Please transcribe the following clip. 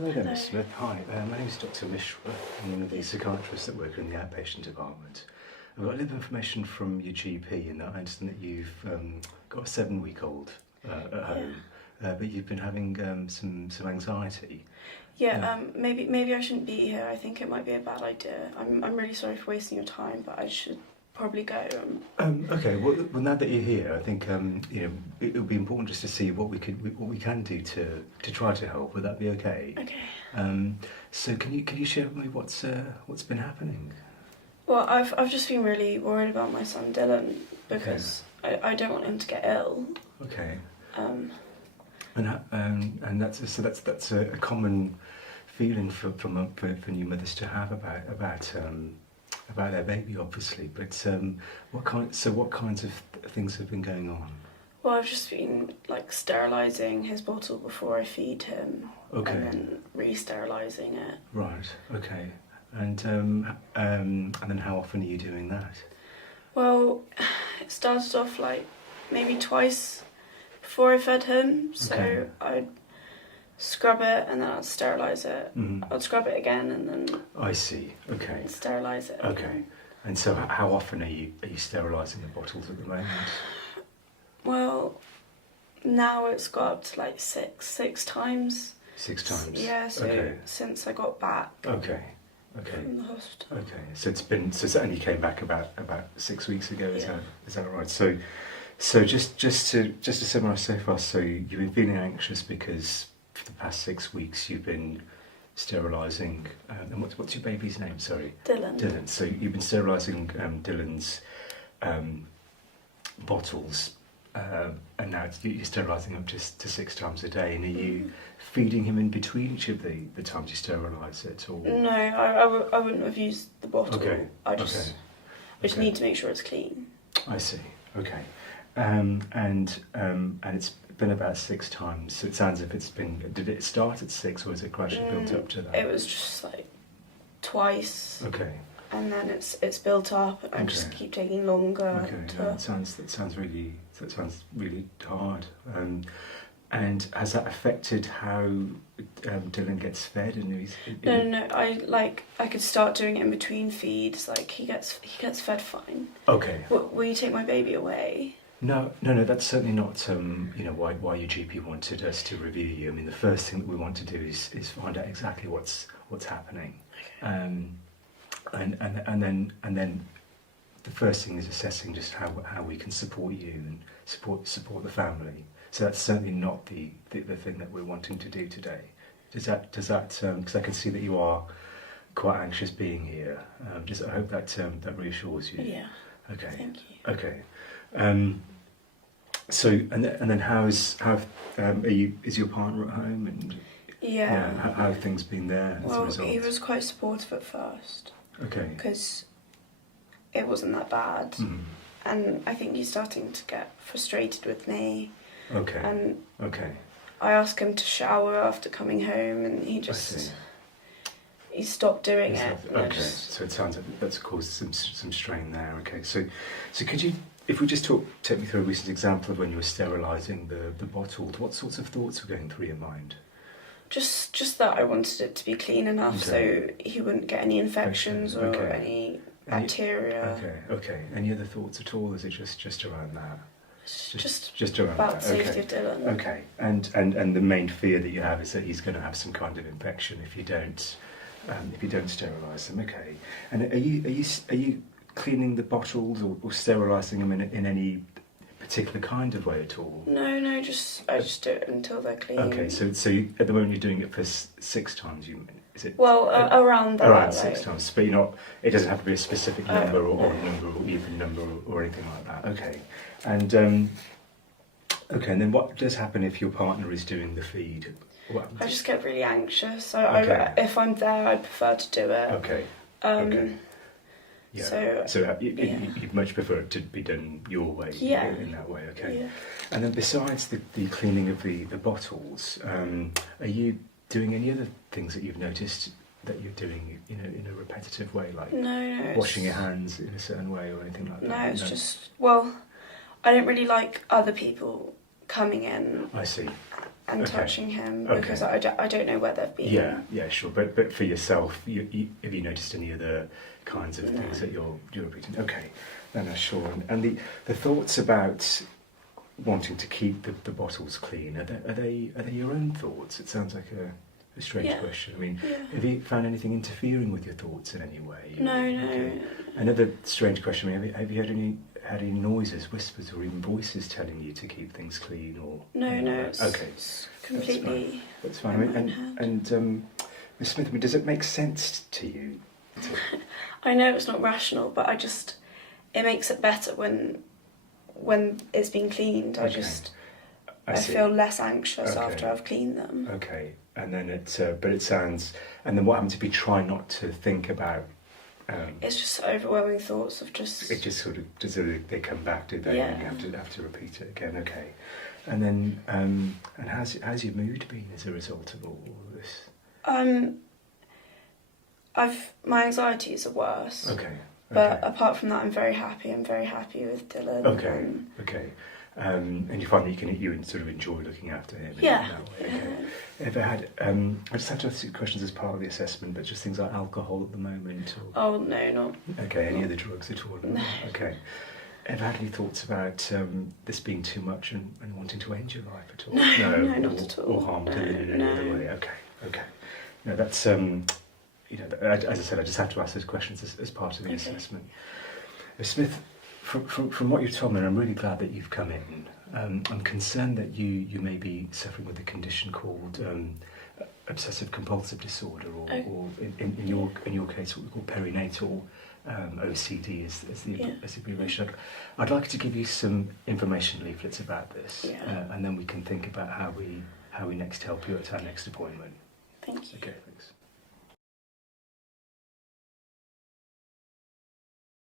Hello there, Mr. Smith. Hi, my name is Dr. Mishra. I'm one of the psychiatrists that work in the outpatient department. I've got a little information from your GP in that I understand that you've got a 7-week-old at home, but you've been having some anxiety. Maybe I shouldn't be here. I think it might be a bad idea. I'm really sorry for wasting your time, but I should probably go. Okay. Well, now that you're here, I think it would be important just to see what we can do to try to help. Would that be okay? Okay. So can you share with me what's been happening? Well, I've just been really worried about my son Dylan because I don't want him to get ill. Okay. And that's a common feeling for new mothers to have about their baby, obviously. But what kinds of things have been going on? Well, I've just been sterilising his bottle before I feed him, and then re-sterilising it. Right. Okay. And then how often are you doing that? Well, it started off maybe twice before I fed him. So I'd scrub it and then I'd sterilise it. Mm-hmm. I'd scrub it again and then I see. Okay. Sterilise it. Okay. And so how often are you sterilising the bottles at the moment? Well, now it's got up to six times. 6 times? Yeah, so since I got back from the hospital. Okay, so it only came back about 6 weeks ago, is that right? So just to summarise so far, so you've been feeling anxious because for the past 6 weeks you've been sterilising, and what's your baby's name, sorry? Dylan. So you've been sterilising Dylan's bottles, and now you're sterilising up to 6 times a day, and are you feeding him in between each of the times you sterilise it? Or? No, I wouldn't have used the bottle. Okay. I just need to make sure it's clean. I see. Okay. And it's been about 6 times. So it sounds as if it's been. Did it start at 6, or has it gradually built up to that? It was just twice. Okay. And then it's built up, and I just keep taking longer. Okay. That sounds really hard. And has that affected how Dylan gets fed? No. I could start doing it in between feeds. He gets fed fine. Okay. Will you take my baby away? No. That's certainly not. Why your GP wanted us to review you. I mean, the first thing that we want to do is find out exactly what's happening, and then the first thing is assessing just how we can support you and support the family. So that's certainly not the thing that we're wanting to do today. Does that? Because I can see that you are quite anxious being here. I hope that reassures you. Yeah. Okay. Thank you. Okay. So and then is your partner at home, and how have things been there as a result? He was quite supportive at first. Okay. Because it wasn't that bad, and I think he's starting to get frustrated with me. Okay. And okay. I asked him to shower after coming home, and he stopped doing it. Okay. So it sounds like that's caused some strain there. Okay. So could you, if we just take me through a recent example of when you were sterilising the bottle, what sorts of thoughts were going through your mind? Just that I wanted it to be clean enough so he wouldn't get any infections or any bacteria. Okay. Any other thoughts at all? Is it just around that? Just around about that. the safety of Dylan. Okay. And the main fear that you have is that he's going to have some kind of infection if you don't sterilise them. Okay. And are you cleaning the bottles or sterilising them in any particular kind of way at all? No. I just do it until they're clean. Okay. So at the moment you're doing it for 6 times. Is it? Well, around that. Around 6 times, but you're not. It doesn't have to be a specific number or a number or even number or anything like that. Okay. And and then what does happen if your partner is doing the feed? I just get really anxious. If I'm there, I prefer to do it. Okay. Yeah. So you'd much prefer it to be done your way. Yeah. In that way. Okay. Yeah. And then besides the cleaning of the bottles, are you doing any other things that you've noticed that you're doing, in a repetitive way, like washing your hands in a certain way or anything like that? No, it's just I don't really like other people coming in. I see. and Okay. touching him Okay. because I don't know where they've been. Yeah, sure. But for yourself, have you noticed any other kinds of No. things that you're repeating? Okay, no, sure. And the thoughts about wanting to keep the bottles clean, are they your own thoughts? It sounds like a strange Yeah. question. I mean, Yeah. have you found anything interfering with your thoughts in any way? No. Okay. Another strange question. I mean, have you had any noises, whispers, or even voices telling you to keep things clean? Or No, anything like that? it's completely. That's fine. I mean, in my own head. and Ms. Smith, I mean, does it make sense to you? I know it's not rational, but it makes it better when it's been cleaned. I see. feel less anxious Okay. after I've cleaned them. Okay, and then but it sounds, and then what happens if you try not to think about? It's just overwhelming thoughts of just. It just sort of they come back, do they? Yeah. And you have to repeat it again. Okay, and then and how's your mood been as a result of all this? My anxieties are worse. Okay. But apart from that, I'm very happy. I'm very happy with Dylan. Okay. Okay. And you find that you sort of enjoy looking after him in Yeah. that way. Okay. Ever had? I just have to ask you questions as part of the assessment, but just things like alcohol at the moment, or Oh no, not. okay, any other drugs at all? No. Okay. Ever had any thoughts about this being too much and wanting to end your life at all? No, not at all. Or harm Dylan in any No. other way? Okay. No, that's as I said, I just have to ask those questions as part of the assessment. Smith, from what you've told me, and I'm really glad that you've come in. I'm concerned that you may be suffering with a condition called obsessive compulsive disorder, or in your case, what we call perinatal OCD is the abbreviation. I'd like to give you some information leaflets about this, and then we can think about how we next help you at our next appointment. Thank you. Okay.